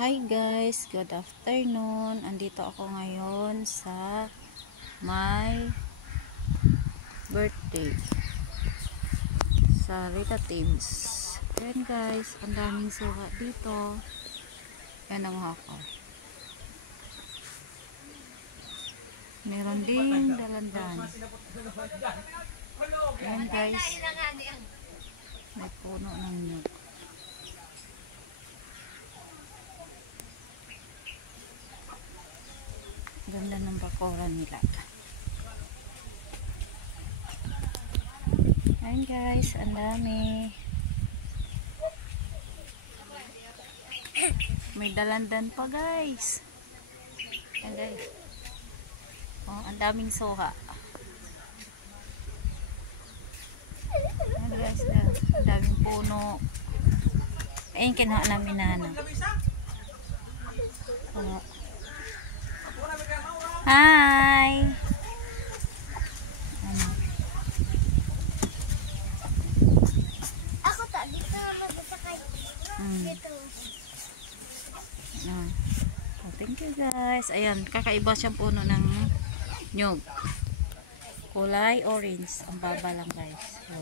Hi guys, good afternoon. Andito ako ngayon sa my birthday sa relatives. Ayan guys, ang daming suka dito. Ayan ang ako. Meron ding dalandan. Ayan guys, may puno ng nyug. Ganda ng bakuran nila. Ayan guys, ang dami. May dalandan pa guys. Ayan guys. Oh, ang daming soha. Ayan guys, ang daming puno. Ayan, kinuha namin na. Oh. Hi! Ako ta, dito magsasakay. Dito. Oh, thank you guys. Ayan, kakaiba siyang puno ng nyug. Kulay orange. Ang baba lang guys. So,